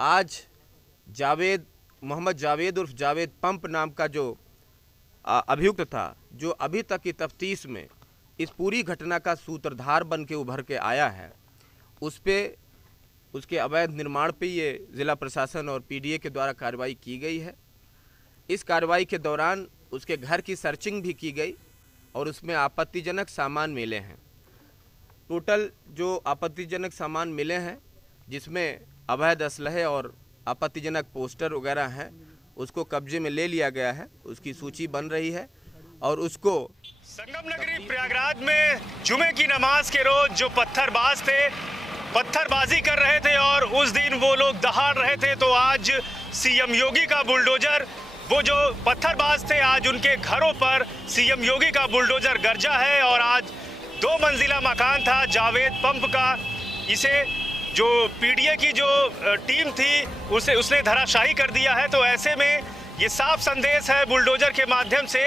आज मोहम्मद जावेद उर्फ जावेद पंप नाम का जो अभियुक्त था, जो अभी तक की तफ्तीश में इस पूरी घटना का सूत्रधार बन के उभर के आया है, उस पे उसके अवैध निर्माण पे ये ज़िला प्रशासन और पीडीए के द्वारा कार्रवाई की गई है। इस कार्रवाई के दौरान उसके घर की सर्चिंग भी की गई और उसमें आपत्तिजनक सामान मिले हैं। टोटल जो आपत्तिजनक सामान मिले हैं, जिसमें अवैध असलहे और आपत्तिजनक पोस्टर वगैरह हैं, उसको कब्जे में ले लिया गया है। उसकी सूची बन रही है और उसको संगम नगरी प्रयागराज में जुमे की नमाज के रोज जो पत्थरबाज थे, पत्थरबाजी कर रहे थे और उस दिन वो लोग दहाड़ रहे थे, तो आज सीएम योगी का बुलडोजर, वो जो पत्थरबाज थे, आज उनके घरों पर सीएम योगी का बुलडोजर गरजा है। और आज 2 मंजिला मकान था जावेद पंप का, इसे जो पीडीए की जो टीम थी उसने धराशाही कर दिया है। तो ऐसे में ये साफ संदेश है बुलडोजर के माध्यम से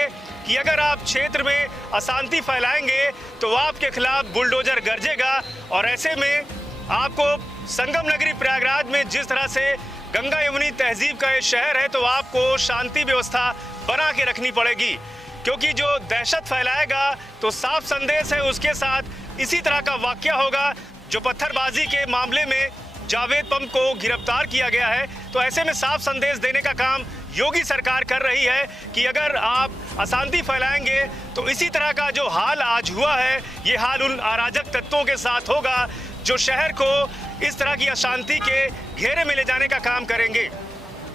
कि अगर आप क्षेत्र में अशांति फैलाएंगे तो आपके खिलाफ बुलडोजर गरजेगा। और ऐसे में आपको संगम नगरी प्रयागराज में जिस तरह से गंगा यमुनी तहजीब का ये शहर है, तो आपको शांति व्यवस्था बना के रखनी पड़ेगी, क्योंकि जो दहशत फैलाएगा तो साफ संदेश है उसके साथ इसी तरह का वाकया होगा। जो पत्थरबाजी के मामले में जावेद पंप को गिरफ्तार किया गया है, तो ऐसे में साफ संदेश देने का काम योगी सरकार कर रही है कि अगर आप अशांति फैलाएंगे तो इसी तरह का जो हाल आज हुआ है, ये हाल उन अराजक तत्वों के साथ होगा जो शहर को इस तरह की अशांति के घेरे में ले जाने का काम करेंगे।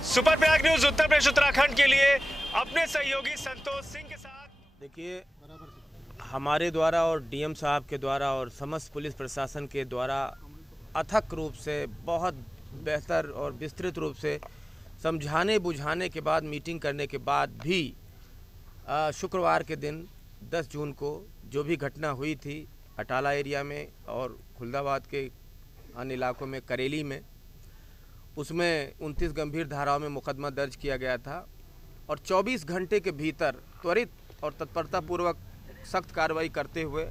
सुपर प्रयाग न्यूज उत्तर प्रदेश उत्तराखंड के लिए अपने सहयोगी संतोष सिंह के साथ। देखिए, हमारे द्वारा और डीएम साहब के द्वारा और समस्त पुलिस प्रशासन के द्वारा अथक रूप से, बहुत बेहतर और विस्तृत रूप से समझाने बुझाने के बाद, मीटिंग करने के बाद भी शुक्रवार के दिन 10 जून को जो भी घटना हुई थी अटाला एरिया में और खुलदाबाद के अन्य इलाकों में, करेली में, उसमें 29 गंभीर धाराओं में मुकदमा दर्ज किया गया था और 24 घंटे के भीतर त्वरित और तत्परतापूर्वक सख्त कार्रवाई करते हुए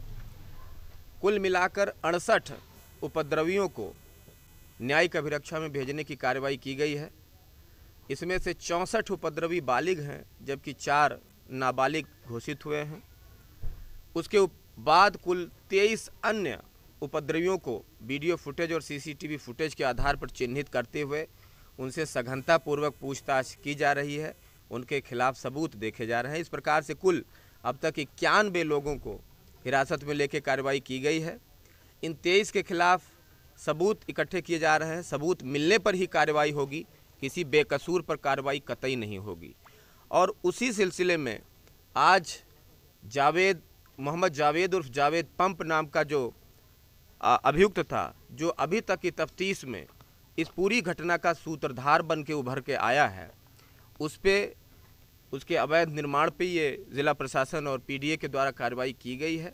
कुल मिलाकर 68 उपद्रवियों को न्यायिक अभिरक्षा में भेजने की कार्रवाई की गई है। इसमें से 64 उपद्रवी बालिग हैं, जबकि 4 नाबालिग घोषित हुए हैं। उसके बाद कुल 23 अन्य उपद्रवियों को वीडियो फुटेज और सीसीटीवी फुटेज के आधार पर चिन्हित करते हुए उनसे सघनतापूर्वक पूछताछ की जा रही है, उनके खिलाफ सबूत देखे जा रहे हैं। इस प्रकार से कुल अब तक 91 लोगों को हिरासत में लेकर कार्रवाई की गई है। इन 23 के खिलाफ सबूत इकट्ठे किए जा रहे हैं। सबूत मिलने पर ही कार्रवाई होगी, किसी बेकसूर पर कार्रवाई कतई नहीं होगी। और उसी सिलसिले में आज मोहम्मद जावेद उर्फ जावेद पंप नाम का जो अभियुक्त था, जो अभी तक की तफ्तीश में इस पूरी घटना का सूत्रधार बन के उभर के आया है, उस पे उसके अवैध निर्माण पे ये ज़िला प्रशासन और पीडीए के द्वारा कार्रवाई की गई है।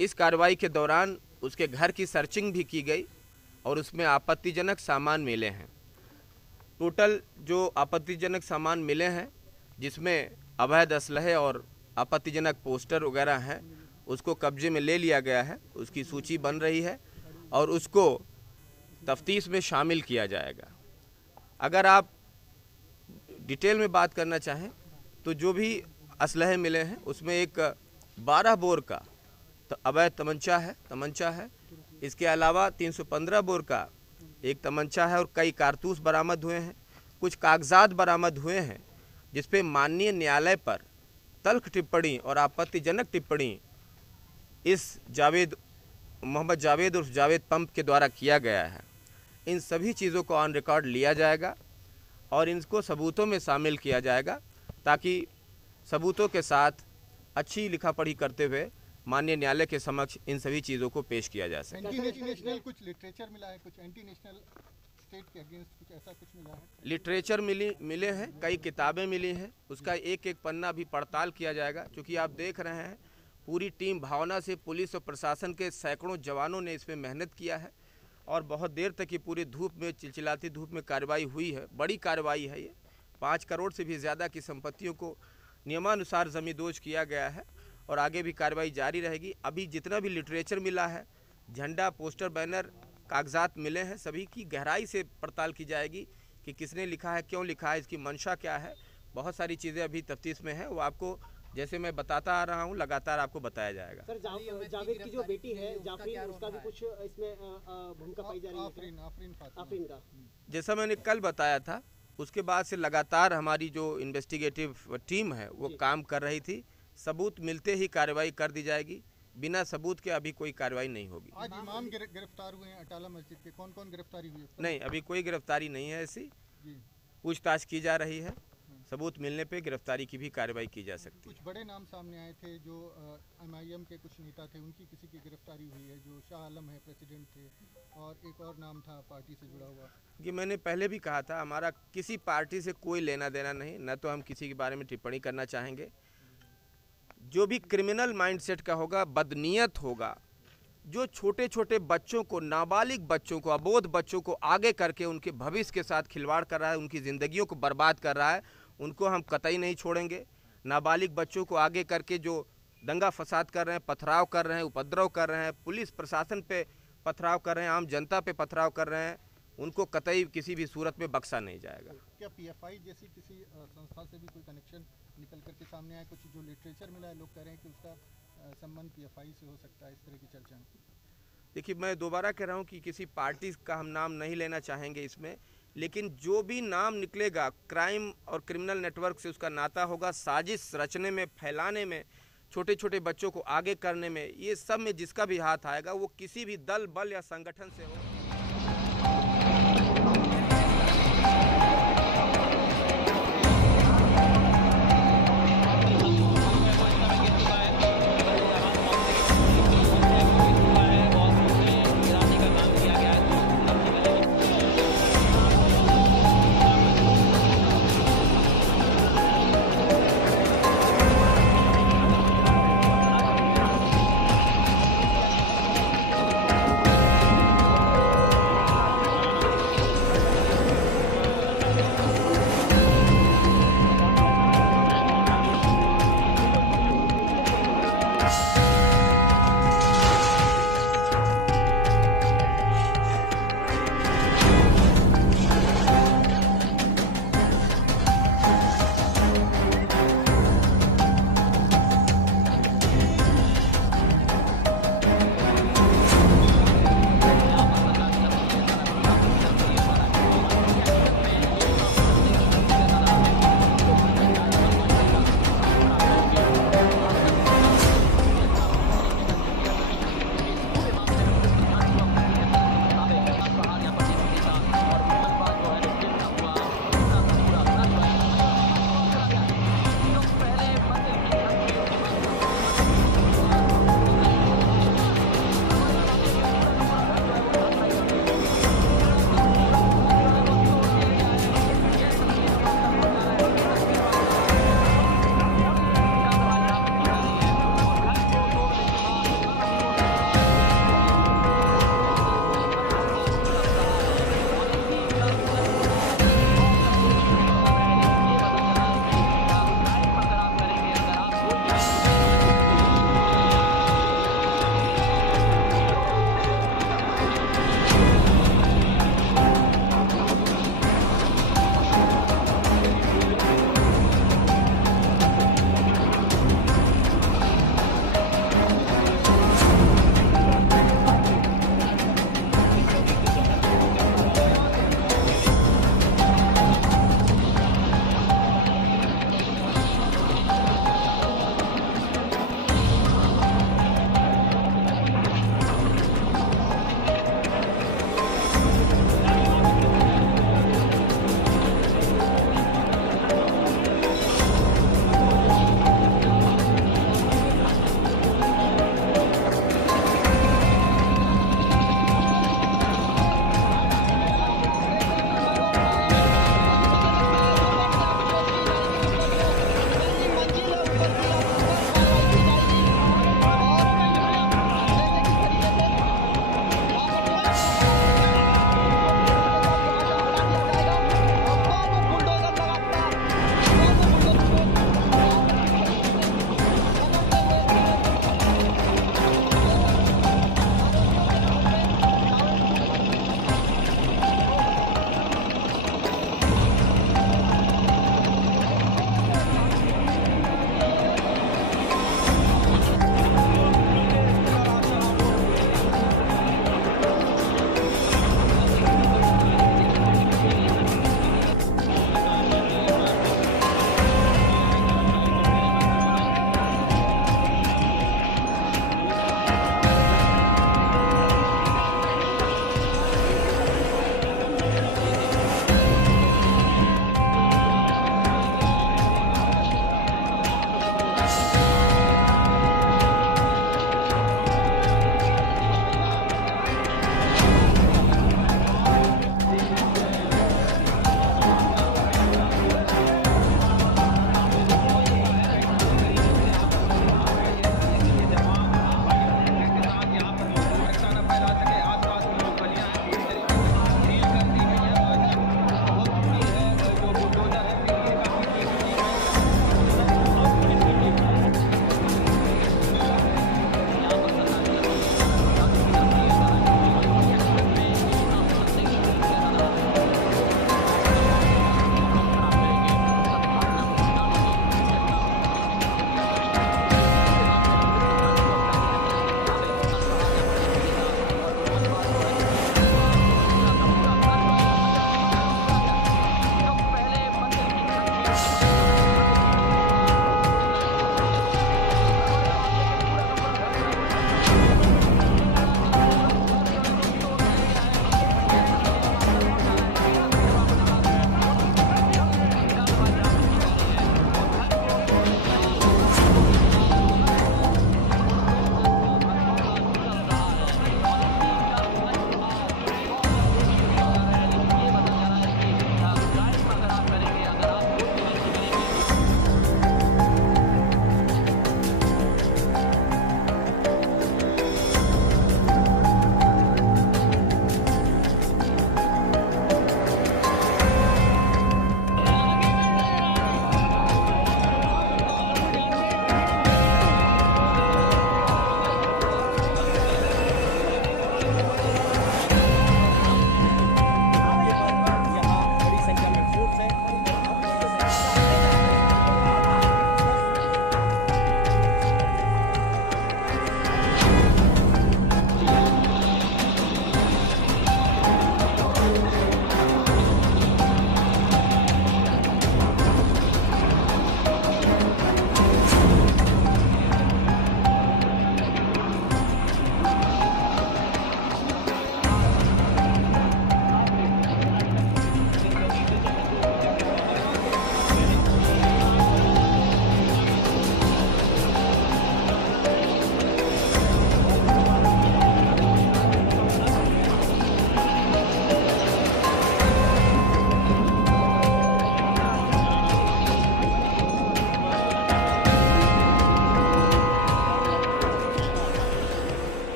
इस कार्रवाई के दौरान उसके घर की सर्चिंग भी की गई और उसमें आपत्तिजनक सामान मिले हैं। टोटल जो आपत्तिजनक सामान मिले हैं, जिसमें अवैध असलहे और आपत्तिजनक पोस्टर वगैरह हैं, उसको कब्जे में ले लिया गया है। उसकी सूची बन रही है और उसको तफ्तीश में शामिल किया जाएगा। अगर आप डिटेल में बात करना चाहें तो जो भी असलहे मिले हैं उसमें एक 12 बोर का अवैध तमंचा है। इसके अलावा 315 बोर का एक तमंचा है और कई कारतूस बरामद हुए हैं। कुछ कागजात बरामद हुए हैं जिस पे माननीय न्यायालय पर तल्ख टिप्पणी और आपत्तिजनक टिप्पणी इस मोहम्मद जावेद उर्फ जावेद पंप के द्वारा किया गया है। इन सभी चीज़ों को ऑन रिकॉर्ड लिया जाएगा और इनको सबूतों में शामिल किया जाएगा, ताकि सबूतों के साथ अच्छी लिखा पढ़ी करते हुए माननीय न्यायालय के समक्ष इन सभी चीज़ों को पेश किया जा सके। नेशनल कुछ लिटरेचर मिला है, कुछ एंटी नेशनल स्टेट के अगेंस्ट कुछ ऐसा कुछ मिला है? लिटरेचर मिले हैं, कई किताबें मिली हैं, उसका एक एक पन्ना भी पड़ताल किया जाएगा। क्योंकि आप देख रहे हैं पूरी टीम भावना से, पुलिस और प्रशासन के सैकड़ों जवानों ने इसमें मेहनत किया है और बहुत देर तक ये पूरी धूप में, चिलचिलाती धूप में कार्रवाई हुई है। बड़ी कार्रवाई है ये। 5 करोड़ से भी ज़्यादा की संपत्तियों को नियमानुसार जमींदोज किया गया है और आगे भी कार्रवाई जारी रहेगी। अभी जितना भी लिटरेचर मिला है, झंडा, पोस्टर, बैनर, कागजात मिले हैं, सभी की गहराई से पड़ताल की जाएगी कि किसने लिखा है, क्यों लिखा है, इसकी मंशा क्या है। बहुत सारी चीज़ें अभी तफ्तीश में हैं, वो आपको जैसे मैं बताता आ रहा हूँ लगातार आपको बताया जाएगा। सर जावेद की जो बेटी है जाफरीन, उसका भी कुछ इसमें भूमिका पाई जा रही है? आफरीन का जैसा मैंने कल बताया था, उसके बाद से लगातार हमारी जो इन्वेस्टिगेटिव टीम है वो काम कर रही थी। सबूत मिलते ही कार्रवाई कर दी जाएगी, बिना सबूत के अभी कोई कार्रवाई नहीं होगी। आज इमाम गिरफ्तार हुए हैं अटाला मस्जिद के, कौन कौन गिरफ्तारी हुई है? नहीं, अभी कोई गिरफ्तारी नहीं है ऐसी, जी पूछताछ की जा रही है। सबूत मिलने पे गिरफ्तारी की भी कार्रवाई की जा सकती है। कुछ बड़े नाम सामने आए थे जो MIM के कुछ नेता थे, उनकी किसी की गिरफ्तारी हुई है, जो शाह आलम है प्रेसिडेंट थे, और एक और नाम था पार्टी से जुड़ा हुआ। कि मैंने पहले भी कहा था, हमारा किसी पार्टी से कोई लेना देना नहीं, न तो हम किसी के बारे में टिप्पणी करना चाहेंगे। जो भी क्रिमिनल माइंडसेट का होगा, बदनीयत होगा, जो छोटे छोटे बच्चों को, नाबालिग बच्चों को, अबोध बच्चों को आगे करके उनके भविष्य के साथ खिलवाड़ कर रहा है, उनकी ज़िंदगियों को बर्बाद कर रहा है, उनको हम कतई नहीं छोड़ेंगे। नाबालिग बच्चों को आगे करके जो दंगा फसाद कर रहे हैं, पथराव कर रहे हैं, उपद्रव कर रहे हैं, पुलिस प्रशासन पे पथराव कर रहे हैं, आम जनता पे पथराव कर रहे हैं, उनको कतई किसी भी सूरत में बख्शा नहीं जाएगा। क्या PFI जैसी किसी संस्था से भी कोई कनेक्शन निकल करके सामने आया? कुछ जो लिटरेचर मिला है, लोग कह रहे हैं कि उसका संबंध PFI से हो सकता है, इस तरह की चर्चा। देखिए, मैं दोबारा कह रहा हूँ कि किसी पार्टी का हम नाम नहीं लेना चाहेंगे इसमें, लेकिन जो भी नाम निकलेगा क्राइम और क्रिमिनल नेटवर्क से उसका नाता होगा, साजिश रचने में, फैलाने में, छोटे छोटे बच्चों को आगे करने में, ये सब में जिसका भी हाथ आएगा वो किसी भी दल, बल या संगठन से हो।